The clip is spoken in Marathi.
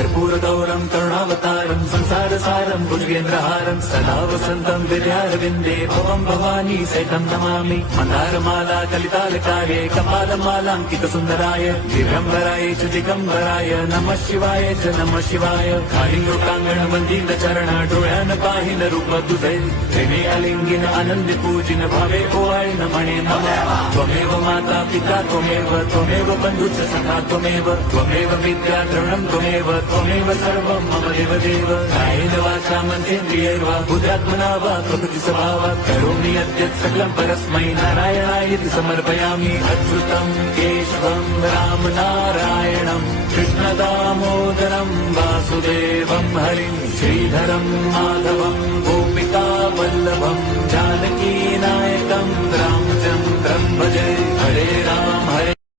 कर्पूरगौरं करुणावतारं संसारसारं भुजगेन्द्रहारं सदा वसन्तं विद्यारविन्दे भवं भवानी सहितं नमामि। मन्दारमाला कलितालकार्ये कपालमालाङ्कितसुन्दराय दिगम्बराय च दिगम्बराय नमः शिवाय च नमः शिवाय। कालिङ्गोकाङ्गण वन्दित चरण डोळ्यान पाहिन रूप तुझे प्रेमे अलिंगिन आनंदी पूजिन भावे ओवाळीन म्हणे नमः। त्वमेव माता पिता त्वमेव बन्धुश्च सखा त्वमेव विद्या द्रविणं त्वमेव सर्वं मम देवदेव। कायेन वाचा मनसेन्द्रियैर्वा बुद्ध्यात्मना वा प्रकृति स्वभावात् करोमि यद्यत् सकलं परस्मै नारायणायेति समर्पयामि। अच्युतं केशवं राम नारायणं कृष्ण दामोदरं वासुदेवं हरिं श्रीधरं माधवं गोपिका वल्लभं जानकी नायकं रामचन्द्रं भजे। हरे राम हरे